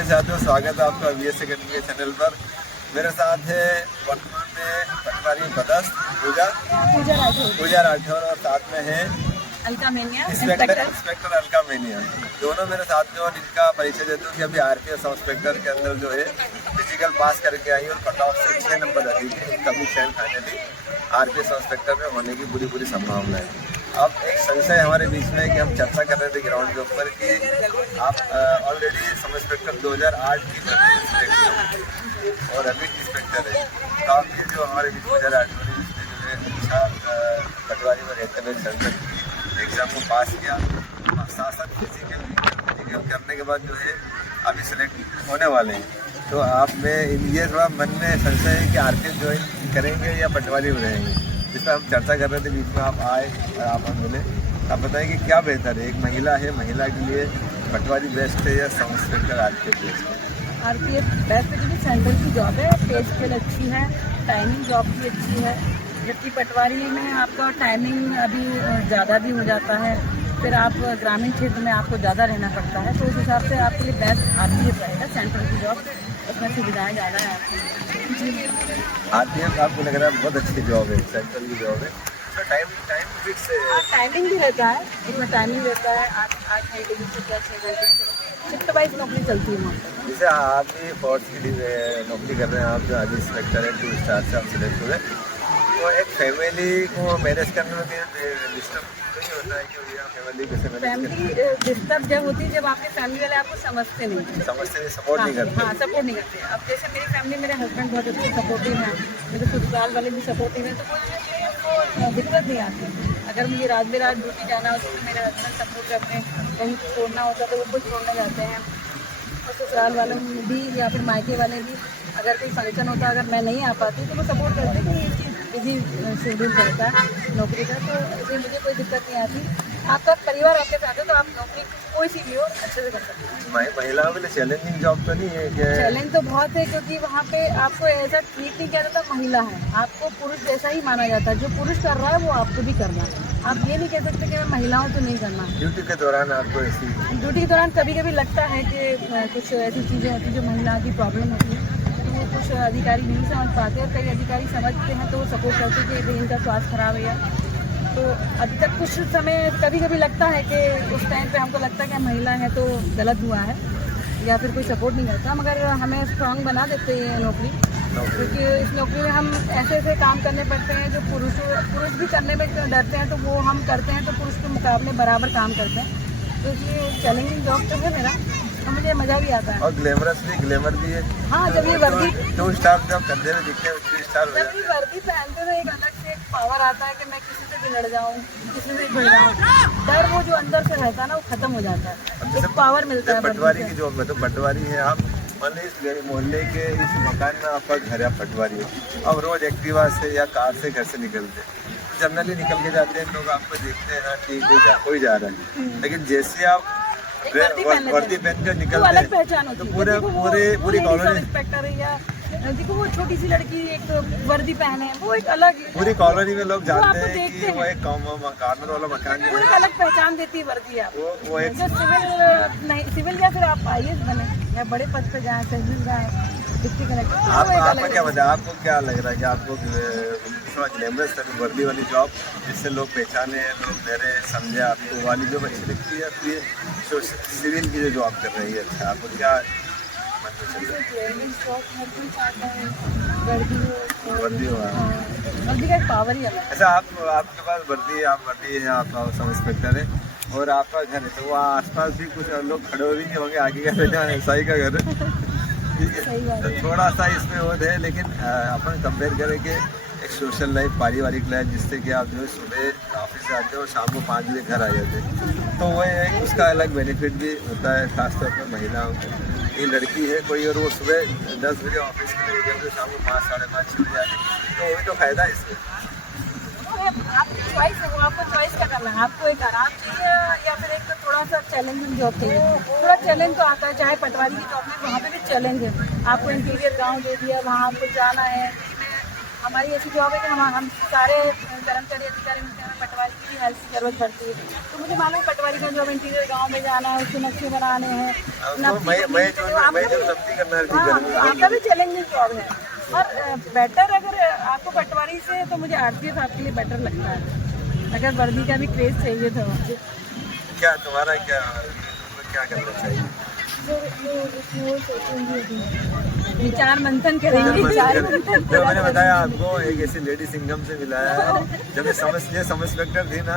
मेरे साथियों, स्वागत है आपका VS अकेडमी के चैनल पर। मेरे साथ है वर्तमान में पटवारी पदस्थ पूजा राठौर और साथ में है Alka mania, inspector Alka mania. दोनों मेरे साथ में, और इनका परिचय देता हूँ कि अभी RPS सब इंस्पेक्टर के अंदर जो है फिजिकल पास करके आई और कट ऑफ से 6 नंबर अधिक है। कभी सेल फाइनली RPS सब इंस्पेक्टर में होने की पूरी संभावना है। अब एक संशय हमारे बीच में है कि हम चर्चा कर रहे थे ग्राउंड के ऊपर कि आप ऑलरेडी सब इंस्पेक्टर 2008 की इंस्पेक्टर और अभी इंस्पेक्टर है। तो आप ये जो हमारे बीच में अच्छा पटवारी में रहते हुए सेंटर एग्जाम को पास किया, साथ साथ फिजिकल करने के बाद जो है अभी सेलेक्ट होने वाले हैं। तो आप में ये थोड़ा मन में संशय है कि RPS ज्वाइन करेंगे या पटवारी में रहेंगे, जिस पर हम चर्चा कर रहे थे। बीच में आप आए और आप हम मिले। आप बताएं कि क्या बेहतर है, एक महिला है, महिला के लिए पटवारी बेस्ट है या सब इंस्पेक्टर RPS बेस्ट है? RPS बेस्ट है क्योंकि सेंट्रल की जॉब है, पे स्केल अच्छी है, टाइमिंग जॉब की अच्छी है। जबकि पटवारी में आपका टाइमिंग अभी ज़्यादा भी हो जाता है, फिर आप ग्रामीण क्षेत्र में आपको ज़्यादा रहना पड़ता है। तो उस हिसाब से आपके लिए बेस्ट RPS रहेगा, सेंट्रल की जॉब, उसमें सुविधाएँ ज़्यादा है आपको। RPS आपको लग रहा है बहुत अच्छी जॉब है, सेंट्रल की जॉब है, तो टाइम फिक्स है। टाइमिंग भी रहता है, उसमें टाइमिंग रहता है 8 घंटे से 10 घंटे शिफ्ट वाइज नौकरी चलती है वहाँ पर। जैसे आप भी फोर्स की नौकरी कर रहे हैं, आप जो अभी इंस्पेक्टर है 2 स्टार से आप सिलेक्ट हुए, तो एक फैमिली को मैनेज करने में डिस्टर्ब नहीं होता है कि फैमिली कैसे फैमिली डिस्टर्ब जब होती है जब आपके फैमिली वाले आपको समझते नहीं, सपोर्ट नहीं करते। हाँ, सपोर्ट नहीं करते। अब जैसे मेरी फैमिली, मेरे हस्बैंड बहुत अच्छे सपोर्टिव हैं, मेरे ससुराल वाले भी सपोर्टिव हैं, तो कोई दिक्कत नहीं आती। अगर मुझे रात में रात ड्यूटी जाना होता है तो मेरे हस्बैंड सपोर्ट करते हैं, कहीं छोड़ना होता है तो वो कुछ छोड़ने जाते हैं। और ससुराल वालों भी या फिर मायके वाले भी, अगर कोई फंक्शन होता है, अगर मैं नहीं आ पाती तो वो सपोर्ट करते हैं कि ये चीज़ बिजी शेड्यूल रहता है नौकरी का, तो इसलिए मुझे कोई दिक्कत नहीं आती। आपका परिवार आपके साथ है तो आप नौकरी कोई सी भी हो अच्छे से कर सकते हैं। महिलाओं के लिए चैलेंजिंग जॉब तो नहीं है क्या? चैलेंज तो बहुत है, क्योंकि वहाँ पे आपको ऐसा ट्रीट नहीं किया जाता, महिला है, आपको पुरुष जैसा ही माना जाता है। जो पुरुष कर रहा है वो आपको भी करना है। आप ये नहीं कह सकते कि मैं महिलाओं तो नहीं करना। ड्यूटी के दौरान आपको ड्यूटी के दौरान कभी कभी लगता है कि कुछ ऐसी चीज़ें होती हैं जो महिला की प्रॉब्लम होती है, तो वो कुछ अधिकारी नहीं समझ पाते, और कई अधिकारी समझते हैं तो वो सपोर्ट करते हैं कि इनका स्वास्थ्य खराब है। तो अभी तक कुछ समय कभी कभी लगता है कि उस टाइम पे हमको लगता है कि महिला है तो गलत हुआ है, या फिर कोई सपोर्ट नहीं करता, मगर हमें स्ट्रांग बना देते हैं नौकरी। क्योंकि इस नौकरी में हम ऐसे काम करने पड़ते हैं जो पुरुष भी करने में डरते हैं, तो वो हम करते हैं, तो पुरुष के मुकाबले बराबर काम करते हैं। तो इसलिए चैलेंजिंग जॉब तो है मेरा, तो मुझे मज़ा भी आता है। और ग्लैमर भी है। हाँ, जब ये वर्दी 2 स्टार जब कंधे में दिखते हैं 3 स्टार हो जब ये वर्दी पहनते तो एक अलग से एक पावर आता है कि मैं किसी से भी लड़ जाऊँ, किसी से भिड़ जाऊँ, डर वो जो अंदर से रहता है ना वो खत्म हो जाता है, एक पावर मिलता है। पटवारी की जॉब में तो पटवारी है आप, मान लीजिए इस मोहल्ले के इस मकान में आपका घर है, पटवारी है, अब रोज एक्टिवा से या कार से घर से निकलते हैं, जनरली निकल के जाते हैं, लोग आपको देखते हैं, हाँ ठीक कोई जा रहा है, लेकिन जैसे आप वर्दी पहन कर निकलते हैं अलग पहचान होती तो पूरी कॉलोनी इंस्पेक्टर है, या देखो वो छोटी सी लड़की एक वर्दी पहने है, वो एक अलग, पूरी कॉलोनी में लोग जानते हैं कि वो एक कॉर्नर वाला मकान है, एक अलग पहचान देती है वर्दी। आप वो एक सिविल या फिर आप IAS बने या बड़े पद पे जाए, तहसील जाए, डिप्टी कलेक्टर, आपका क्या वजह, आपको क्या लग रहा है कि आपको थोड़ा ग्लैमरस वर्दी वाली जॉब जिससे लोग पहचाने, लोग मेरे समझे, आपको वाली जॉब अच्छी लगती है, फिर जो सिविल की जो जॉब कर रही है, अच्छा आपको क्या वर्दी हो? वर्दी का एक पावर ही अलग है। ऐसा आपके पास वर्दी है, आप आपका सब इंस्पेक्टर है और आपका घर है, तो वहाँ आसपास भी कुछ लोग खड़े भी नहीं होंगे, आगे का बेटा साई का घर है, ठीक है, तो थोड़ा सा इसमें वो है, लेकिन अपन कंपेयर करें कि एक सोशल लाइफ, पारिवारिक लाइफ, जिससे कि आप जो है सुबह ऑफिस से आते हो और शाम को 5 बजे घर आ जाते हैं, तो वो एक उसका अलग बेनिफिट भी होता है, खासतौर पर महिलाओं को। ये लड़की है कोई और वो सुबह 10 बजे ऑफिस के लिए निकलते, शाम को 5, साढ़े 5, 6 बजे आते, तो वही तो फायदा है इसमें। आपकी चॉइस है, वो आपको चॉइस का करना है, आपको एक आराम चाहिए या फिर एक थोड़ा सा चैलेंजिंग जॉब चाहिए। थोड़ा चैलेंज तो आता है, चाहे पटवारी की जॉब में, वहाँ पे भी चैलेंज है। आपको इंटीरियर गाँव दे दिया, वहाँ आपको जाना है, हमारी ऐसी जॉब है कि हम सारे कर्मचारी अधिकारी मिलते हैं, पटवारी की हेल्प की जरूरत पड़ती है। तो मुझे मालूम पटवारी का जॉब इंटीरियर गांव में जाना है, उसके नक्शे बनाने हैं, आपका भी चैलेंजिंग जॉब है। और बेटर अगर आपको पटवारी से, तो मुझे आरपीएफ आपके लिए बेटर लगता है, अगर वर्दी का भी क्रेज चाहिए था। क्या तुम्हारा क्या करना चाहिए? विचार मंथन करेंगे। जो मैंने बताया आपको, एक ऐसी लेडी सिंघम से मिला है। जब ये सब इंस्पेक्टर थी ना,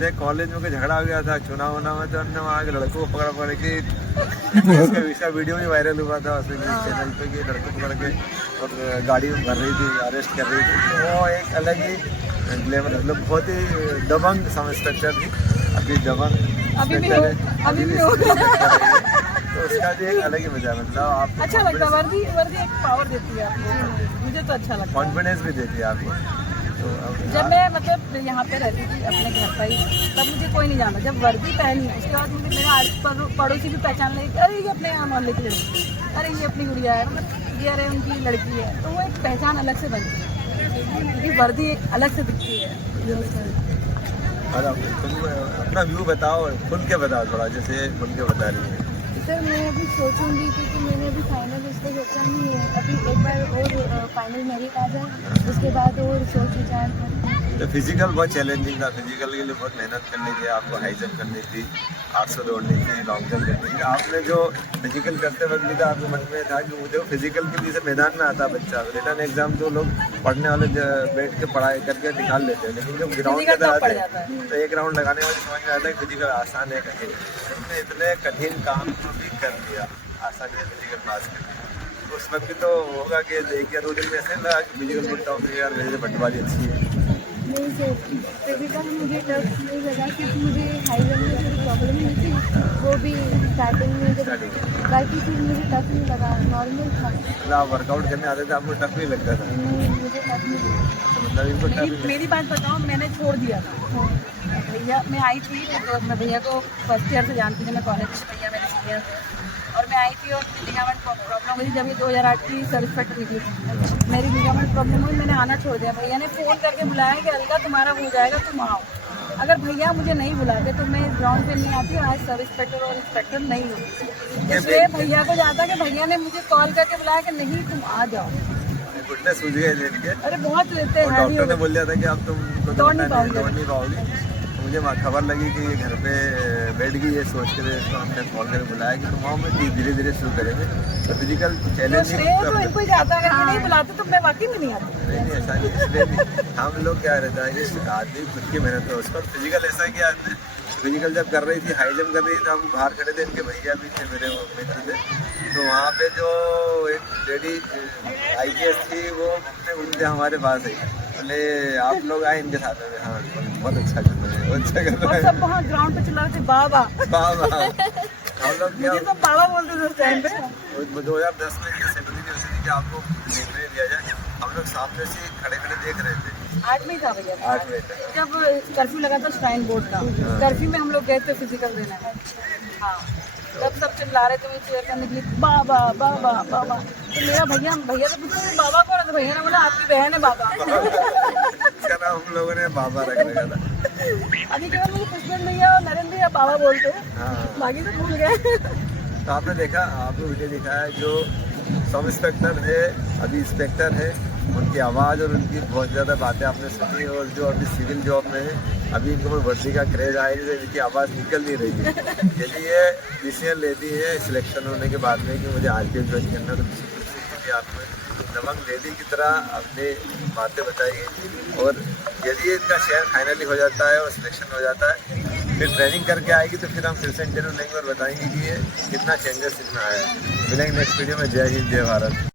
तो कॉलेज में कोई झगड़ा हो गया था चुनाव में, तो हमने वहाँ के लड़कों को पकड़ के उसका विषय वीडियो भी वायरल हुआ था उसमें न्यूज़ चैनल पे, कि लड़कों पकड़ के और गाड़ी में भर रही थी, अरेस्ट कर रही थी। वो एक अलग ही ग्लैमर, मतलब बहुत ही दबंग सब इंस्पेक्टर थी। अभी दबंग अभी भी हो तो उसका भी एक अलग ही मजा, मतलब आप अच्छा लगता है। वर्दी एक पावर देती है आपको, मुझे तो अच्छा लगता है, कॉन्फिडेंस भी देती है आपको। तो जब मैं मतलब यहाँ पे रहती थी अपने घर पर ही, तब मुझे कोई नहीं जानता। जब वर्दी पहनी, उसके बाद मुझे मेरा पड़ोसी भी पहचान लगी, अरे ये अपने यहाँ मोहल्ले की लड़की, अरे ये अपनी गुड़िया है, मतलब ये अरे उनकी लड़की है। तो वो एक पहचान अलग से बनती है, क्योंकि वर्दी एक अलग से दिखती है। और तुम अपना व्यू बताओ, खुल के बताओ थोड़ा, जैसे खुल के बता रही है। सर मैं अभी सोचूंगी, क्योंकि मैंने अभी फाइनल इसका सोचा नहीं है। अभी एक बार और फाइनल मेरिट आ जाए, उसके बाद और सोच विचार कर। तो फिजिकल बहुत चैलेंजिंग था, फिजिकल के लिए बहुत मेहनत करनी थी आपको, हाई जंप करनी थी, 800 दौड़नी थी, लॉन्ग जंप करनी थी। आपने जो फिजिकल करते वक्त भी था, आपके मन में था कि मुझे फिजिकल के लिए मैदान में आता बच्चा, रिटर्न एग्जाम तो लोग पढ़ने वाले बैठ के पढ़ाई करके निकाल लेते हैं, लेकिन जब ग्राउंड के अंदर आते हैं तो एक राउंड लगाने वाले समझ में आता है फिजिकल आसान है कठिन। तुमने इतने कठिन काम को भी कर दिया, आसानी से फिजिकल पास कर दिया। उस वक्त भी तो होगा कि एक या 2 दिन में ऐसे लगा कि फिजिकल बहुत टफ है यार, मेरे से पटवारी अच्छी है। नहीं सर, फिजिकल मुझे टफ नहीं लगा, क्योंकि मुझे हाई जंप में थोड़ी प्रॉब्लम हुई थी, वो भी स्टार्टिंग में। जब बाकी चीज़ मुझे टफ नहीं लगा, नॉर्मल था। मतलब आप वर्कआउट करने आते थे, आपको टफ नहीं लगता था? नहीं, मुझे टफ नहीं लगा। मतलब इनको टफ मेरी बात बताओ, मैंने छोड़ दिया था भैया, मैं आई थी तो मैं भैया को फर्स्ट ईयर से जानती थी, मैं कॉलेज, भैया मेरे सीनियर थे, और मैं आई थी और लिगामेंट प्रॉब्लम हुई जब ये 2008 की सर्विस फट निकली थी, मेरी लिगामेंट प्रॉब्लम हुई, मैंने आना छोड़ दिया। भैया ने फ़ोन करके बुलाया कि अलका तुम्हारा हो जाएगा, तुम आओ। अगर भैया मुझे नहीं बुलाते तो मैं ग्राउंड पे नहीं आती, आज सब इंस्पेक्टर और इंस्पेक्टर नहीं होती। इसलिए भैया को जाता कि भैया ने मुझे कॉल करके बुलाया कि नहीं तुम आ जाओ। घुटने सूझ गए लेके, अरे बहुत लेते हैं, डॉक्टर ने बोल दिया था कि अब तुम दौड़ नहीं पाओगी। तो मुझे खबर लगी कि ये घर पे बैठ गई, ये सोच के इसको हमने कॉल करके बुलाया कि तुम आओ, मैं धीरे धीरे शुरू करेंगे। तो फिजिकल चैलेंज तो इनको ही जाता है, अगर नहीं बुलाते तो मैं वाकई में नहीं आती। नहीं ऐसा नहीं, इसलिए नहीं। हम लोग क्या रहता है कि आदमी खुद की मेहनत है उस पर। फिजिकल ऐसा है कि आदमी फिजिकल जब कर रही थी, हाई जंप कर रही थी, तो हम बाहर खड़े थे, इनके भैया भी थे, मेरे मित्र थे। तो वहाँ पे जो एक लेडी IPS थी, वो उनसे हमारे पास है, बोले आप लोग आए इनके साथ में। हाँ बहुत अच्छा कर रहे हैं, बहुत अच्छा कर रहे हैं। सब वहाँ ग्राउंड पे चिल्ला रहे थे बाबा बाबा। हम लोग क्या, मुझे सब बाबा बोलते थे उस टाइम पे। 2010 में सेक्रेटरी ने उसे कि आपको इंटरव्यू दिया जाए, हम लोग सामने से खड़े देख रहे थे। 8 में था भैया, 8 में था जब कर्फ्यू लगा था श्राइन बोर्ड का, कर्फ्यू में हम लोग गए थे फिजिकल देना। हाँ, तब सब चिल्ला रहे थे, मुझे चेयर करने के लिए बाबा बाबा बाबा। तो मेरा भैया तो पूछते बाबा कौन है, तो भैया ने बोला आपकी बहन है बाबा। इसका नाम हम लोगों ने बाबा रख रखा था। अभी केवल मुझे पुष्पेंद्र भैया और नरेंद्र भैया बाबा बोलते हैं, बाकी तो भूल गए। तो आपने देखा, आपने वीडियो देखा है, जो सब इंस्पेक्टर है, अभी इंस्पेक्टर है, उनकी आवाज़ और उनकी बहुत ज़्यादा बातें आपने सुनी। और जो अभी सिविल जॉब में है, अभी इनको वर्दी का क्रेज आएगी तो इनकी आवाज़ निकल नहीं रही है। यदि ये डिसीजन लेती है सिलेक्शन होने के बाद में कि मुझे RPF ज्वाइन करना, तो किसी आपको दबंग लेडी की तरह अपनी बातें बताएगी। और यदि इनका शेयर फाइनली हो जाता है और सिलेक्शन हो जाता है, फिर ट्रेनिंग करके आएगी, तो फिर हम फिर से इंटरव्यू लेंगे और बताएंगे कि ये कितना चेंजेस इसमें आया है। मिलेंगे नेक्स्ट वीडियो में। जय हिंद, जय भारत।